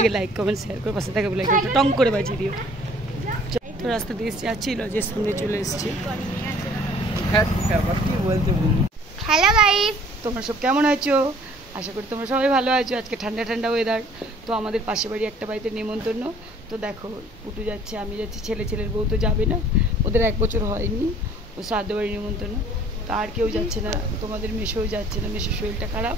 লাগে like comment share করে পাশে থাকা বেল আইকনটা টং করে বাজিয়ে দিও। তো রাস্তা দিয়ে যাচ্ছি, লজের সামনে চলে এসেছি। হ্যালো গাইস, তোমরা সব কেমন আছো? আশা করি তোমরা সবাই ভালো আছো। আজকে ঠান্ডা ঠান্ডা ওয়েদার। তো আমাদের পাশে বাড়ি একটা বাড়িতে নিমন্ত্রণ। তো দেখো পুটু যাচ্ছে, আমি যাচ্ছি, ছেলের বউ তো যাবে না, ওদের 1 বছর হয়নি, ও শ্রাদ্ধ বাড়ি নিমন্ত্রণ। তো আর কেউ যাচ্ছে না, তোমাদের মেশোও যাচ্ছে না, মেশোর শরীরটা খারাপ।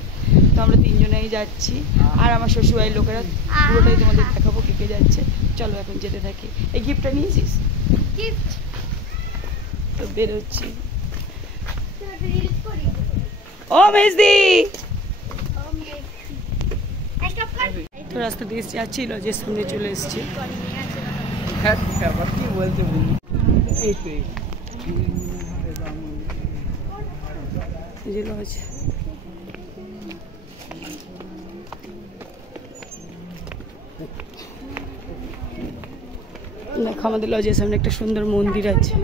তো আমরা 3 জনেই যাচ্ছি, আর আমার শ্বশুরবাড়ির লোকেরা। পুরোটাই তোমাদের দেখাবো কে কে যাচ্ছে। চলো এখন যেতে থাকি। এই গিফটটা নিয়েছিস? গিফট তো বেরোচ্ছি। ও মেজদি, তো রাস্তা দিয়ে যাচ্ছি, লজের সামনে চলে এসেছি। লজ দেখো, আমাদের লজের সামনে একটা সুন্দর মন্দির আছে।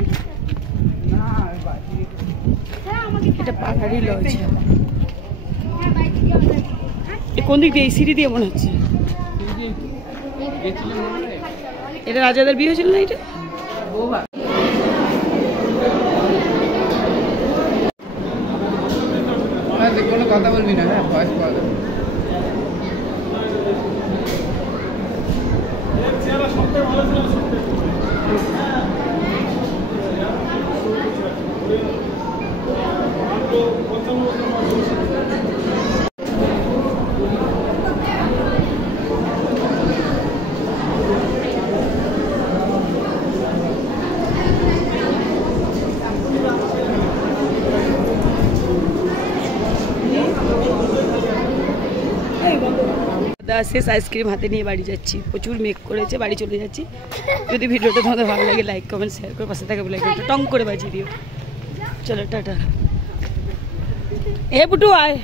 এটা পাহাড়ি লজ। কোন দিক দিয়ে? এই সিঁড়ি দিয়ে মনে হচ্ছে। এটা রাজাদের বিয়ে হয়েছিল না? এটা কোনো কথা বলবি না, হ্যাঁ ভয়েস পাওয়া যাবে। শেষ আইসক্রিম হাতে নিয়ে বাড়ি যাচ্ছি। প্রচুর মেঘ করেছে, বাড়ি চলে যাচ্ছি। যদি ভিডিওটা তোমাদের ভালো লাগে লাইক কমেন্ট শেয়ার করে পাশে থাকা বেল আইকনটা টং করে বাজিয়ে দিও। চলো টাটা। এ পুটু আয়।